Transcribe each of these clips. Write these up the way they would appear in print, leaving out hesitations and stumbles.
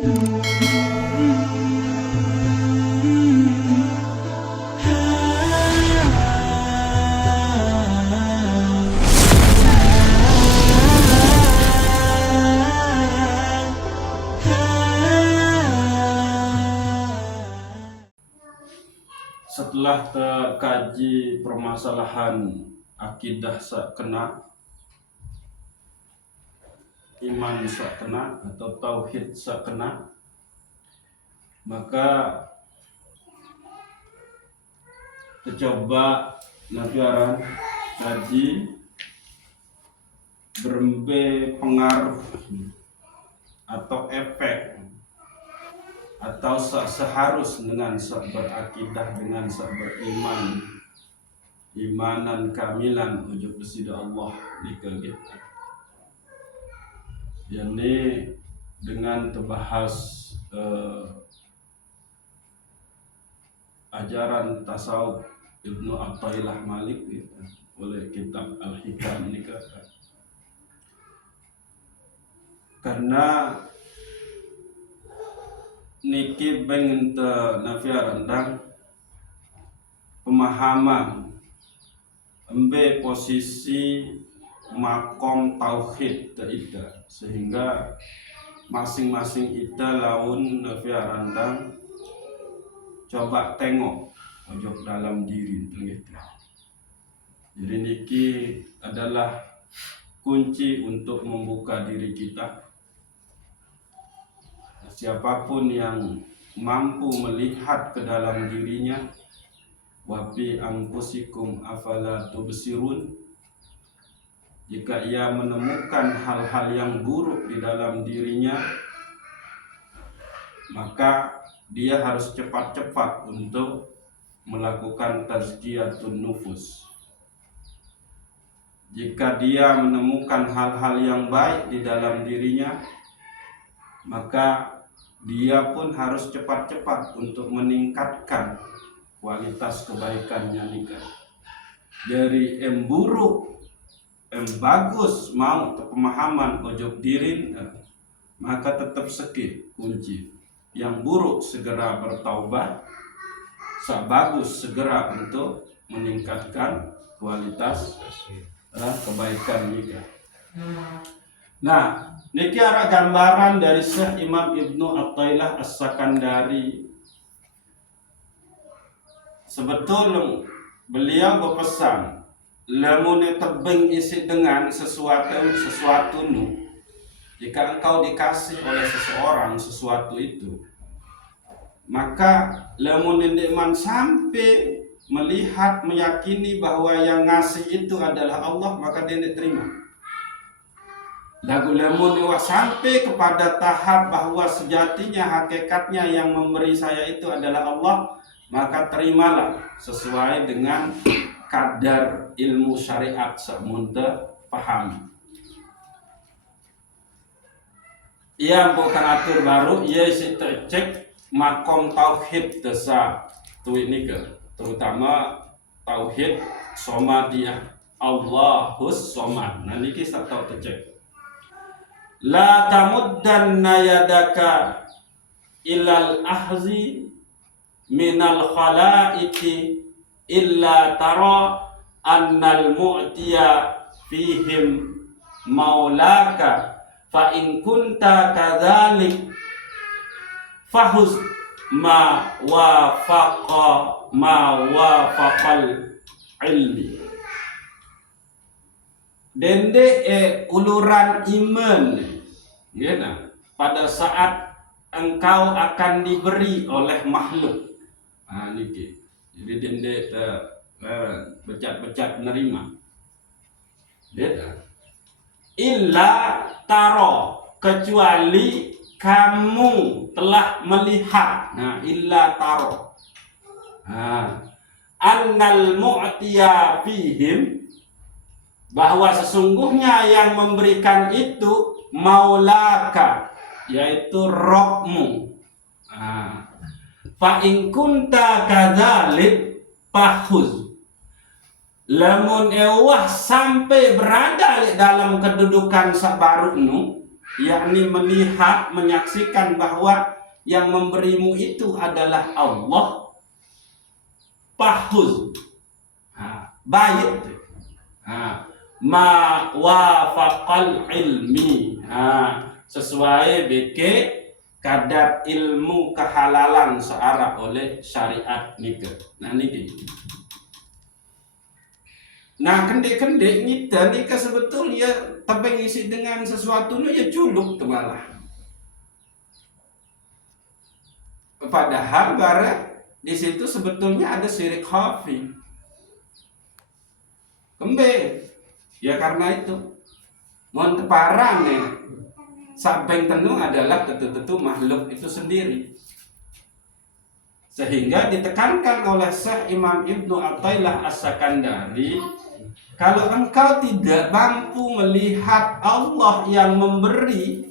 Setelah terkaji permasalahan akidah sakena, iman sakena atau tauhid sakena, maka tercoba nafiaran kaji berembe pengaruh atau efek atau seharus dengan berakidah dengan beriman imanan kamilan ujub besida Allah nikah gitu. Yani dengan terbahas ajaran tasawuf Ibnu Athaillah Malik gitu, oleh kitab Al-Hikam nikah. Karena niki pengen te nafiaran dan pemahaman embe posisi makom tauhid ida, sehingga masing-masing ida laun nafiaran dan coba tengok ojok dalam diri gitu. Jadi niki adalah kunci untuk membuka diri kita. Siapapun yang mampu melihat ke dalam dirinya, wa fi anfusikum afala tubsirun, jika ia menemukan hal-hal yang buruk di dalam dirinya, maka dia harus cepat-cepat untuk melakukan tazkiyatun nufus. Jika dia menemukan hal-hal yang baik di dalam dirinya, maka dia pun harus cepat-cepat untuk meningkatkan kualitas kebaikannya nikah. Dari buruk, bagus mau pemahaman ojok diri, maka tetap sekih kunci. Yang buruk segera bertaubat, bagus segera untuk meningkatkan kualitas kebaikan nikah. Nah, niki ada gambaran dari Syekh Imam Ibnu Athaillah As-Sakandari. Sebetulnya beliau berpesan, lamun tebing isi dengan sesuatu nu, jika engkau dikasih oleh seseorang sesuatu itu, maka lamun iman sampai melihat meyakini bahwa yang ngasih itu adalah Allah, maka dia terima. Lagu lamun sampai kepada tahap bahwa sejatinya hakikatnya yang memberi saya itu adalah Allah, maka terimalah sesuai dengan kadar ilmu syariat semunte paham. Ia bukan atur baru, ia isi cek makom tauhid desa tu ini ke, terutama tauhid somadiyah, Allahus somad. Nah niki satu cek. La tamuddanna yadaka ilal ahzi minal khalaiki illa tara annal mu'tiya fihim maulaka fa in kunta kadzalik fahuz ma wafaqal ilmi. Dende uluran iman ya, nah, pada saat engkau akan diberi oleh makhluk. Nah, niki. Jadi dende becat-becat menerima. Dia illa taro, kecuali kamu telah melihat. Nah, illa taro. Nah, annal mu'tiya fihim, bahwa sesungguhnya yang memberikan itu maulaka, yaitu Rabbmu. Fa in kunta kadzalik fahuz, lamun ewah sampai berada dalam kedudukan sabarunu, yakni melihat, menyaksikan bahwa yang memberimu itu adalah Allah, fahuz, baik, ma wafaqal ilmi, sesuai beke kadar ilmu kehalalan searah oleh syariat nikah. Nah niki. Nah kendek-kendek nikah sebetulnya tapi ngisi dengan sesuatu ya culuk malah. Padahal barang di situ sebetulnya ada syirik khafi. Kembe. Ya karena itu. Mohon teparang ya. Sabeng tenung adalah tentu makhluk itu sendiri. Sehingga ditekankan oleh Syekh Imam Ibnu Athaillah As-Sakandari, kalau engkau tidak mampu melihat Allah yang memberi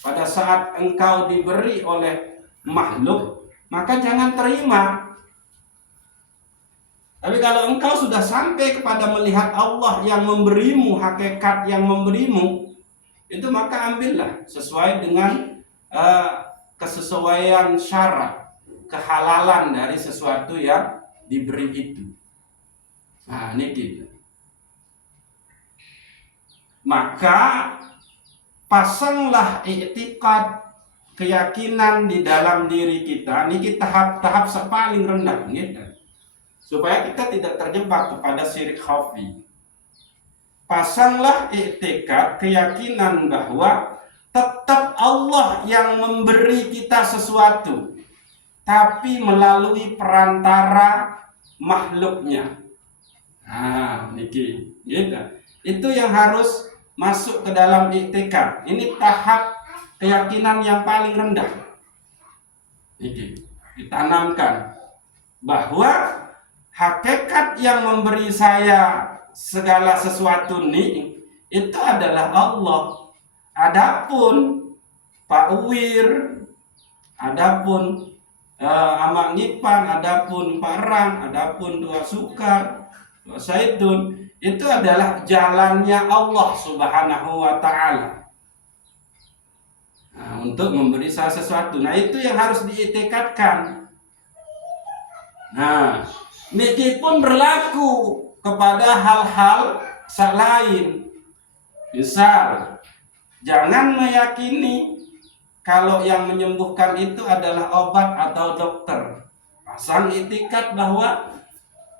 pada saat engkau diberi oleh makhluk, maka jangan terima. Tapi kalau engkau sudah sampai kepada melihat Allah yang memberimu, hakikat yang memberimu, itu maka ambillah sesuai dengan kesesuaian syarat, kehalalan dari sesuatu yang diberi itu. Nah ini gitu. Maka pasanglah i'tiqad, keyakinan di dalam diri kita. Ini tahap-tahap paling rendah gitu. Supaya kita tidak terjebak kepada syirik khafi. Pasanglah i'tiqad, keyakinan bahwa tetap Allah yang memberi kita sesuatu, tapi melalui perantara makhluknya. Nah, niki, gitu. Itu yang harus masuk ke dalam i'tiqad. Ini tahap keyakinan yang paling rendah. Niki, ditanamkan bahwa hakikat yang memberi saya segala sesuatu ini itu adalah Allah. Adapun Pak Uwir, adapun Amak Ngipan, adapun Pak Rang, adapun Dua Sukar, Dua Saidun, itu adalah jalannya Allah Subhanahu wa Ta'ala. Nah, untuk memberi saya sesuatu. Nah, itu yang harus diitikadkan. Nah, niki pun berlaku kepada hal-hal lain. Misal, jangan meyakini kalau yang menyembuhkan itu adalah obat atau dokter. Pasang itikad bahwa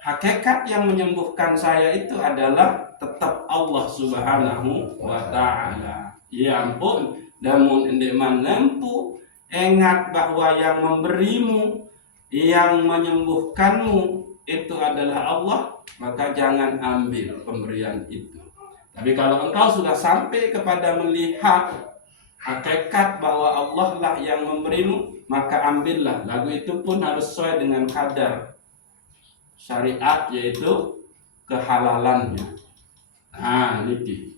hakikat yang menyembuhkan saya itu adalah tetap Allah Subhanahu wa Ta'ala. Ya ampun, namun endek mampu ingat bahwa yang memberimu, yang menyembuhkanmu itu adalah Allah, maka jangan ambil pemberian itu. Tapi kalau engkau sudah sampai kepada melihat hakikat bahwa Allah lah yang memberimu, maka ambillah. Lagu itu pun harus sesuai dengan kadar syariat, yaitu kehalalannya. Nah, ini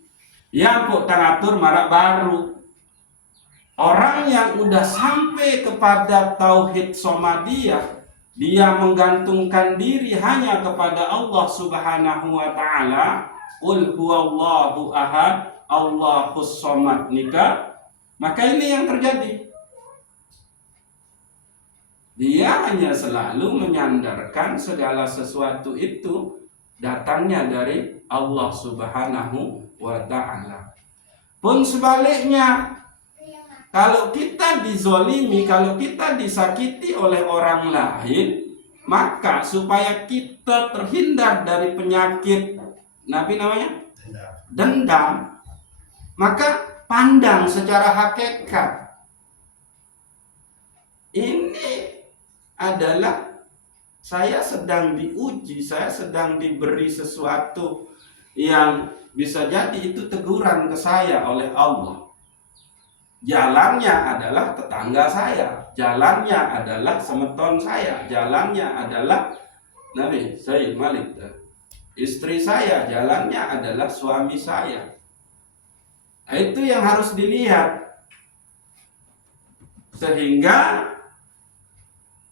yang kok tangatur marak baru. Orang yang udah sampai kepada tauhid somadiyah, dia menggantungkan diri hanya kepada Allah Subhanahu wa Ta'ala. Qul huwallahu ahad, Allahus somad nikah. Maka ini yang terjadi. Dia hanya selalu menyandarkan segala sesuatu itu datangnya dari Allah Subhanahu wa Ta'ala. Pun sebaliknya, kalau kita dizolimi, kalau kita disakiti oleh orang lain, maka supaya kita terhindar dari penyakit Nabi namanya dendam, maka pandang secara hakikat. Ini adalah saya sedang diuji, saya sedang diberi sesuatu yang bisa jadi itu teguran ke saya oleh Allah. Jalannya adalah tetangga saya, jalannya adalah semeton saya, jalannya adalah Nabi Said Malik, istri saya, jalannya adalah suami saya. Nah, itu yang harus dilihat, sehingga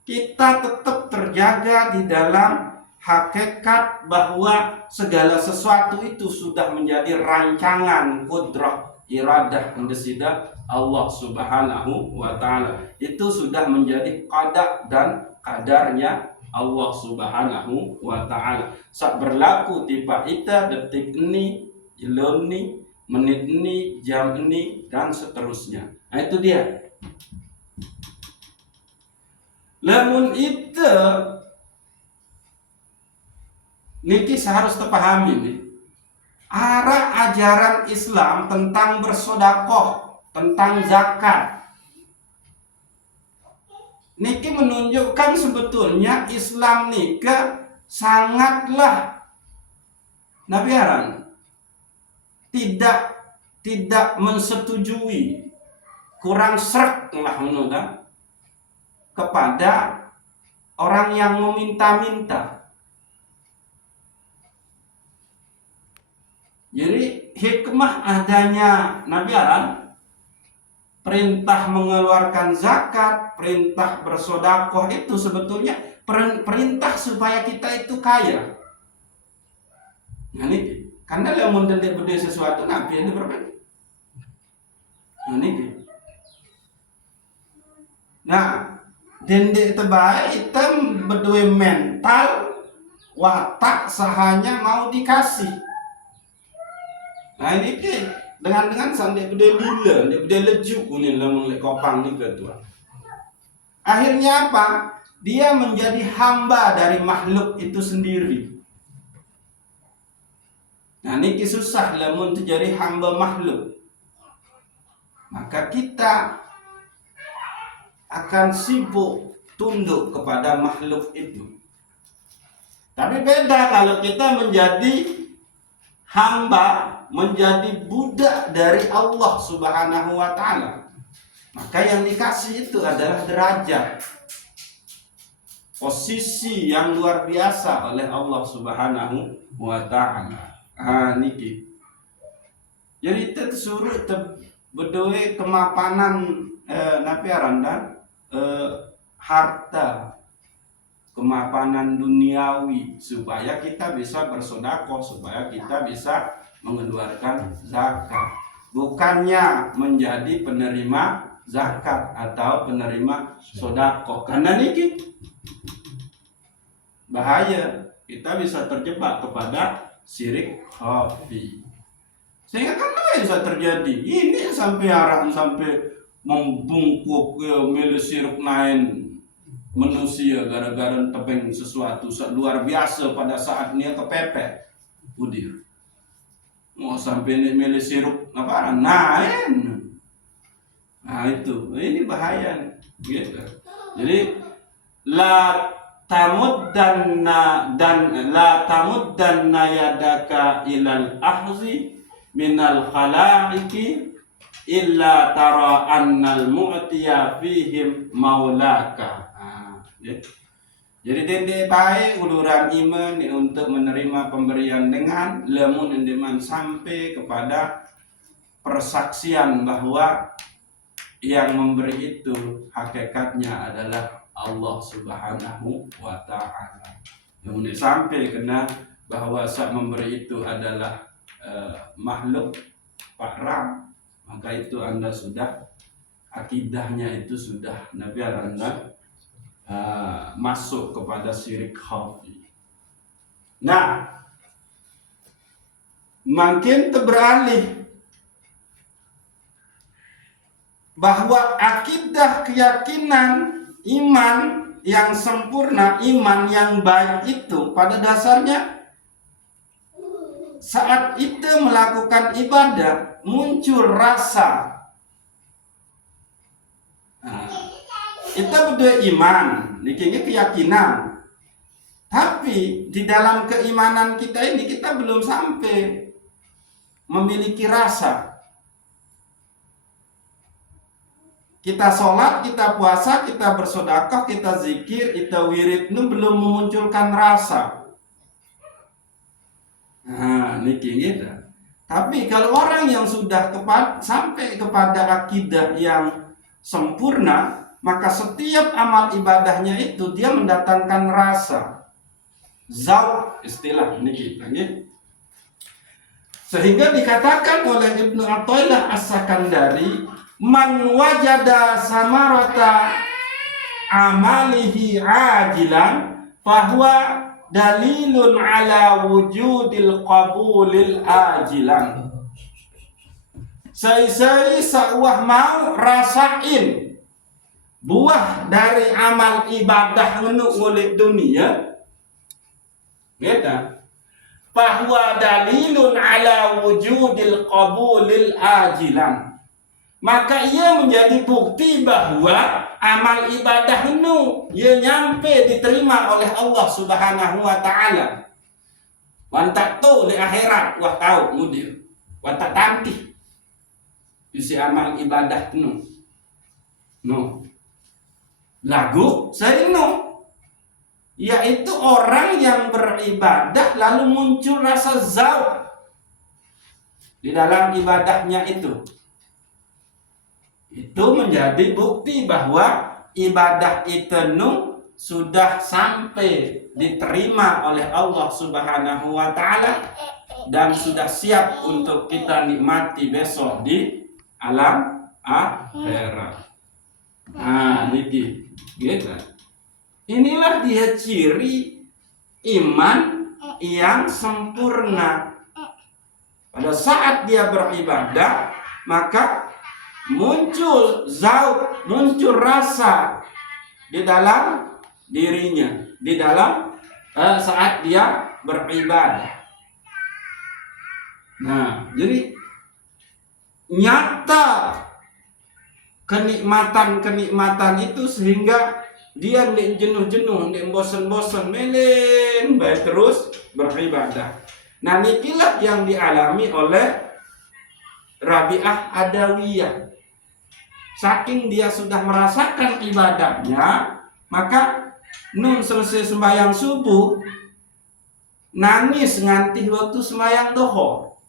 kita tetap terjaga di dalam hakikat bahwa segala sesuatu itu sudah menjadi rancangan kudrah iradah desida Allah Subhanahu wa taala. Itu sudah menjadi qada dan kadarnya Allah Subhanahu wa taala. Sak berlaku tiba ita detik ini, jilun ini, menit ini, jam ini, dan seterusnya. Nah, itu dia. Lamun itu niki harus terpahami nih. Arah ajaran Islam tentang bersodakoh, tentang zakat, niki menunjukkan sebetulnya Islam nika sangatlah nabiaran tidak mensetujui, kurang srek lah menurut kepada orang yang meminta-minta. Jadi hikmah adanya nabiaran, perintah mengeluarkan zakat, perintah bersodakoh itu sebetulnya perintah supaya kita itu kaya. Nah ini, karena kalau mau beda sesuatu nabi ini berbeda. Nah ini. Nah, dendek terbaik itu berdua mental, watak sahanya mau dikasih. Nah ini dengan sampai beda lila, beda lejuk ini lemong kopang ni ketua. Akhirnya apa? Dia menjadi hamba dari makhluk itu sendiri. Nah ini susah lamun terjadi hamba makhluk. Maka kita akan sibuk tunduk kepada makhluk itu. Tapi beda kalau kita menjadi hamba, menjadi budak dari Allah Subhanahu wa taala. Maka yang dikasih itu adalah derajat, posisi yang luar biasa oleh Allah Subhanahu wa taala. Niki. Jadi kita suruh berdoa kemapanan napi aranda harta, kemapanan duniawi supaya kita bisa bersedekah, supaya kita bisa mengeluarkan zakat. Bukannya menjadi penerima zakat atau penerima sedekah. Karena niki bahaya, kita bisa terjebak kepada syirik khafi. Sehingga kan bisa terjadi. Ini sampai arah sampai membungkuk milih siruk nain manusia gara-gara tebeng sesuatu luar biasa pada saat dia kepepet udir. Mau sampai ini milih siruk apa nain. Nah itu, ini bahaya gitu. Jadi la tamuddanna yadaka ilal ahzi minal khalaiqi illa tara annal mu'tiya fihim maulaka. Jadi dende baik uluran iman untuk menerima pemberian dengan lemun endeman sampai kepada persaksian bahwa yang memberi itu hakikatnya adalah Allah Subhanahu wa taala. Namun sampai kena bahwa saat memberi itu adalah makhluk pakram, maka itu Anda sudah akidahnya itu sudah Nabi Anda masuk kepada syirik khafi. Nah, makin terberalih bahwa akidah, keyakinan, iman yang sempurna, iman yang baik itu pada dasarnya saat itu melakukan ibadah muncul rasa. Kita berdua iman, ini keyakinan. Tapi di dalam keimanan kita ini kita belum sampai memiliki rasa. Kita sholat, kita puasa, kita bersedekah, kita zikir, kita wirid, itu belum memunculkan rasa. Nah, ini gitu. Tapi kalau orang yang sudah sampai kepada akidah yang sempurna, maka setiap amal ibadahnya itu dia mendatangkan rasa. Zauq istilah ini gitu. Sehingga dikatakan oleh Ibnu Athaillah As-Sakandari, man wajada samarata amalihi ajilan fahuwa dalilun ala wujudil qabulil ajilan. Sai-sai sa'wah mau rasain buah dari amal ibadah ngenu oleh dunia, beda. Bahwa dalilun ala wujudil qabulil ajilan, maka ia menjadi bukti bahwa amal ibadah itu ia nyampe diterima oleh Allah Subhanahu wa taala. Wantak tu di akhirat wah tahu mudir. Wantak tampih isi amal ibadah itu. No. Lagu sering no. Yaitu orang yang beribadah lalu muncul rasa zauq di dalam ibadahnya itu menjadi bukti bahwa ibadah itu sudah sampai diterima oleh Allah Subhanahu wa taala dan sudah siap untuk kita nikmati besok di alam akhirat. Nah, niki gitu. Inilah dia ciri iman yang sempurna. Pada saat dia beribadah, maka muncul zauq, muncul rasa di dalam dirinya, di dalam saat dia beribadah. Nah, jadi nyata kenikmatan itu sehingga dia nggak jenuh-jenuh, nggak bosan-bosan, melen baik terus beribadah. Nah, inilah yang dialami oleh Rabi'ah Adawiyah. Saking dia sudah merasakan ibadahnya, maka nun selesai sembahyang subuh nangis nganti waktu sembahyang dohor.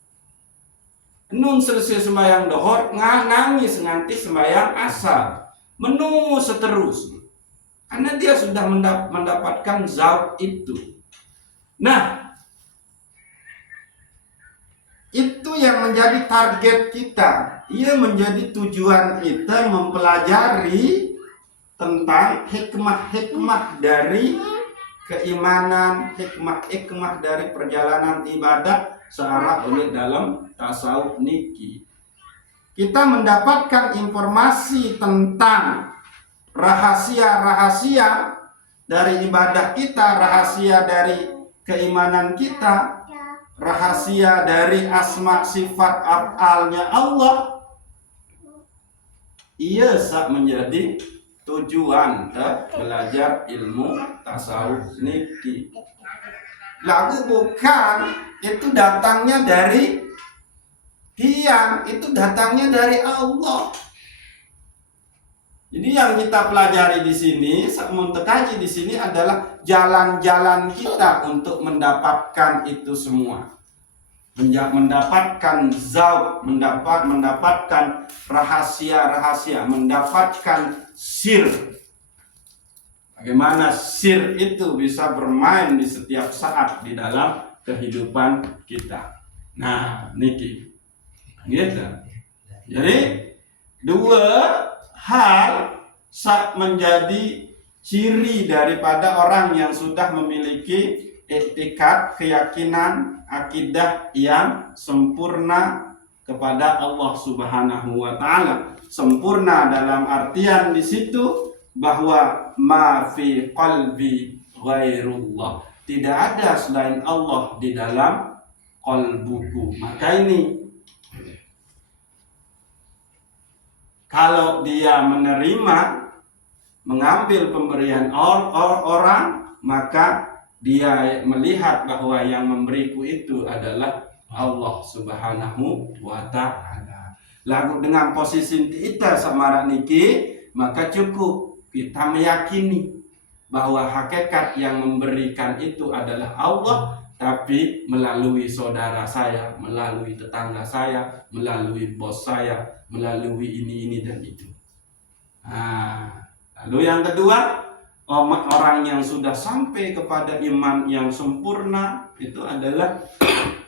Nun selesai sembahyang dohor nangis nganti sembahyang asar. Menunggu seterusnya. Karena dia sudah mendapatkan zauq itu. Nah, itu yang menjadi target kita. Ia menjadi tujuan kita mempelajari tentang hikmah-hikmah dari keimanan, hikmah-hikmah dari perjalanan ibadah searah oleh dalam tasawuf niki. Kita mendapatkan informasi tentang rahasia-rahasia dari ibadah kita, rahasia dari keimanan kita, rahasia dari asma sifat af'alnya Allah. Ia menjadi tujuan belajar ilmu tasawuf niki. Lagu bukan itu datangnya dari tiang, itu datangnya dari Allah. Jadi yang kita pelajari di sini, kaji di sini adalah jalan-jalan kita untuk mendapatkan itu semua. Mendapatkan zauq, mendapatkan rahasia-rahasia, mendapatkan sir. Bagaimana sir itu bisa bermain di setiap saat di dalam kehidupan kita. Nah, niki. Gitu. Jadi dua hal menjadi ciri daripada orang yang sudah memiliki iktikad, keyakinan, akidah yang sempurna kepada Allah Subhanahu wa taala. Sempurna dalam artian di situ bahwa ma fi qalbi ghairullah. Tidak ada selain Allah di dalam qalbuku. Maka ini kalau dia menerima, mengambil pemberian orang, maka dia melihat bahwa yang memberiku itu adalah Allah Subhanahu wa ta'ala. Lalu dengan posisi kita sama niki, maka cukup kita meyakini bahwa hakikat yang memberikan itu adalah Allah, tapi melalui saudara saya, melalui tetangga saya, melalui bos saya, melalui ini dan itu. Nah, lalu yang kedua, orang yang sudah sampai kepada iman yang sempurna, itu adalah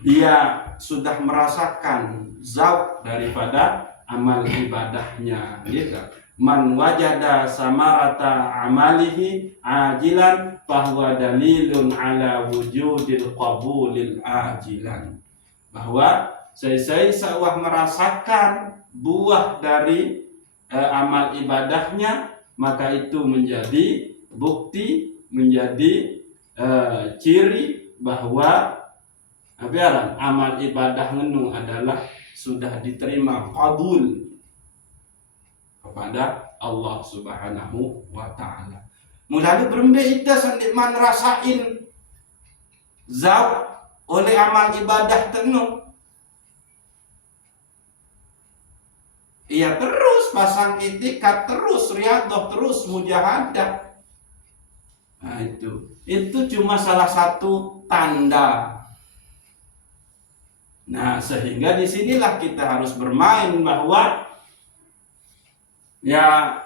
dia sudah merasakan zauq daripada amal ibadahnya, gitu. Man wajada samarata amalihi ajilan bahwa dalilun ala wujudil qabulil ajilan. Bahwa saya sawah merasakan buah dari amal ibadahnya, maka itu menjadi bukti, menjadi ciri bahwa amal ibadah ngenu adalah sudah diterima qabul kepada Allah Subhanahu wa taala. Mulai berembe ita sandik man rasain zauq oleh amal ibadah tenu. Ia terus pasang itikat, terus riyadhah, terus mujahadah. Nah, itu cuma salah satu tanda. Nah, sehingga disinilah kita harus bermain bahwa ya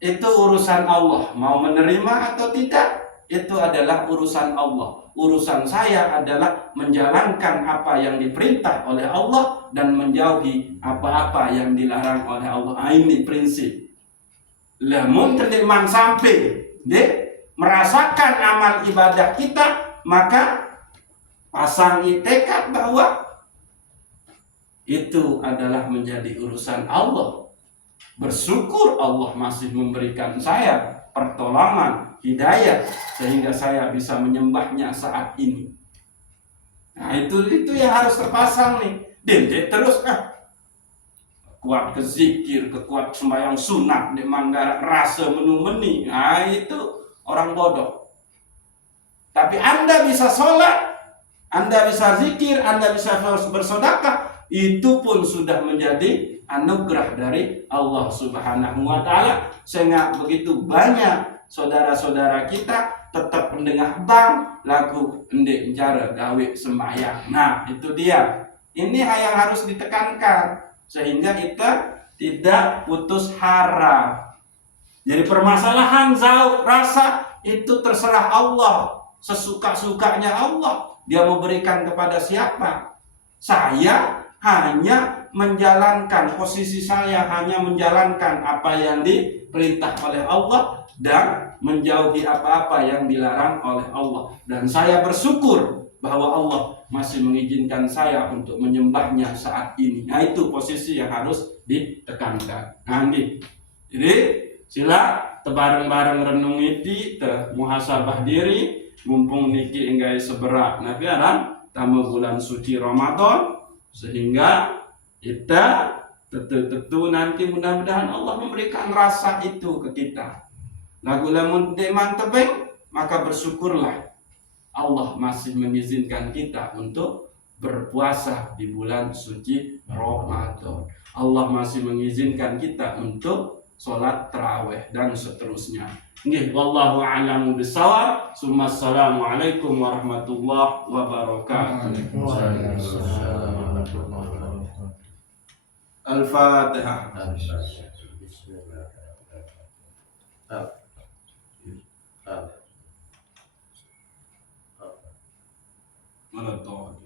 itu urusan Allah, mau menerima atau tidak itu adalah urusan Allah. Urusan saya adalah menjalankan apa yang diperintah oleh Allah dan menjauhi apa-apa yang dilarang oleh Allah. Ini prinsip. Lamun terdeman sampai merasakan amal ibadah kita, maka pasangi tekad bahwa itu adalah menjadi urusan Allah. Bersyukur Allah masih memberikan saya pertolongan, hidayah, sehingga saya bisa menyembahnya saat ini. Nah itu yang harus terpasang nih. Dendek terus kuat ke zikir, kuat sembahyang sunat, di mangga rasa menu-meni. Nah itu orang bodoh. Tapi Anda bisa sholat, Anda bisa zikir, Anda bisa bersedekah, itu pun sudah menjadi anugerah dari Allah Subhanahu wa taala. Sehingga begitu banyak saudara-saudara kita tetap mendengar bang lagu endek cara gawe sembahyang. Nah, itu dia. Ini yang harus ditekankan sehingga kita tidak putus harap. Jadi permasalahan zauq rasa itu terserah Allah, sesuka-sukanya Allah. Dia memberikan kepada siapa? Saya hanya menjalankan, posisi saya hanya menjalankan apa yang diperintah oleh Allah dan menjauhi apa-apa yang dilarang oleh Allah. Dan saya bersyukur bahwa Allah masih mengizinkan saya untuk menyembahnya saat ini. Nah itu posisi yang harus ditekankan. Nah ini. Jadi sila tebareng-bareng renung iti muhasabah diri mumpung niki enggai seberak nabi aran tamu bulan suci Ramadan, sehingga kita tentu nanti mudah-mudahan Allah memberikan rasa itu ke kita. Lagu lamun deman tebeng, maka bersyukurlah Allah masih mengizinkan kita untuk berpuasa di bulan suci Ramadan. Allah masih mengizinkan kita untuk sholat tarawih dan seterusnya. Nggih, wallahu a'lamu bissawab. Assalamualaikum warahmatullahi wabarakatuh. Al-Fatihah. Mana tahu?